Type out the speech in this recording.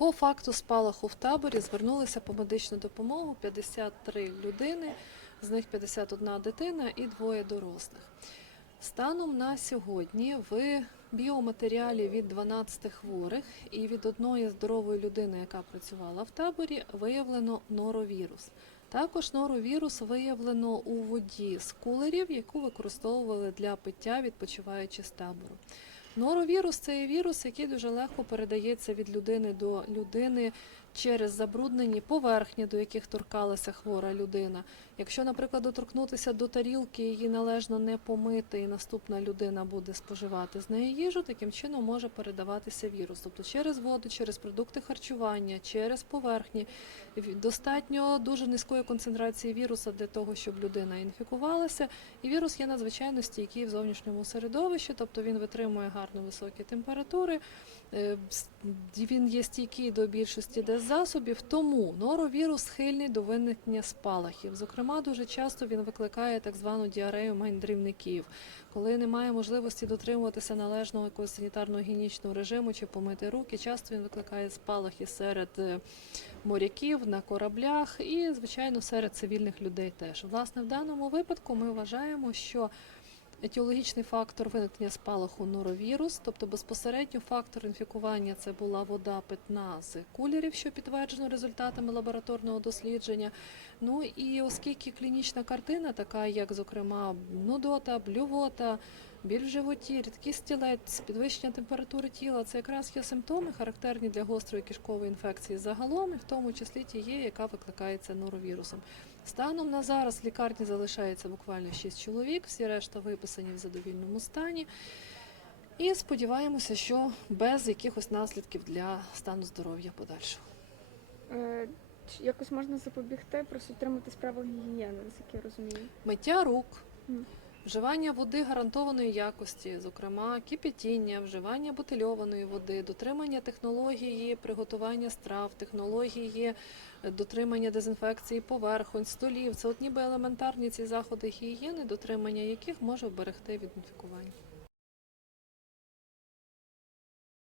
По факту спалаху в таборі звернулися по медичну допомогу 53 людини, з них 51 дитина і двоє дорослих. Станом на сьогодні в біоматеріалі від 12 хворих і від одної здорової людини, яка працювала в таборі, виявлено норовірус. Також норовірус виявлено у воді з кулерів, яку використовували для пиття, відпочиваючи з табору. Норовірус це є вірус, який дуже легко передається від людини до людини через забруднені поверхні, до яких торкалася хвора людина. Якщо, наприклад, доторкнутися до тарілки, її належно не помити, і наступна людина буде споживати з неї їжу, таким чином може передаватися вірус. Тобто через воду, через продукти харчування, через поверхні. Достатньо дуже низької концентрації віруса для того, щоб людина інфікувалася. І вірус є надзвичайно стійкий в зовнішньому середовищі, тобто він витримує гарно високі температури. Е, Він є стійкий до більшості деззасобів, тому норовірус схильний до виникнення спалахів. Зокрема, дуже часто він викликає так звану діарею мандрівників, коли немає можливості дотримуватися належного якогось санітарно-гігієнічного режиму чи помити руки. Часто він викликає спалахи серед е, моряків на кораблях і, звичайно, серед цивільних людей теж. Власне, в даному випадку ми вважаємо, що Етіологічний фактор виникнення спалаху норовірус, тобто безпосередньо фактор інфікування це була вода питна з кулерів, що підтверджено результатами лабораторного дослідження. Ну і оскільки клінічна картина, така як, зокрема, нудота, блювота, біль в животі, рідкий стілець, підвищення температури тіла, це якраз є симптоми, характерні для гострої кишкової інфекції загалом, і в тому числі тієї, яка викликається норовірусом. Станом на зараз в лікарні залишається буквально 6 чоловік, всі решта виписані в задовільному стані. І сподіваємося, що без якихось наслідків для стану здоров'я подальшого. Е, якось можна запобігти, просто тримати справу гігієни, наскільки я розумію. Миття рук. Вживання води гарантованої якості, зокрема кипятіння, вживання бутильованої води, дотримання технології приготування страв, технології дотримання дезінфекції поверхонь, столів. Це от ніби елементарні ці заходи гігієни, дотримання яких може вберегти від інфікування.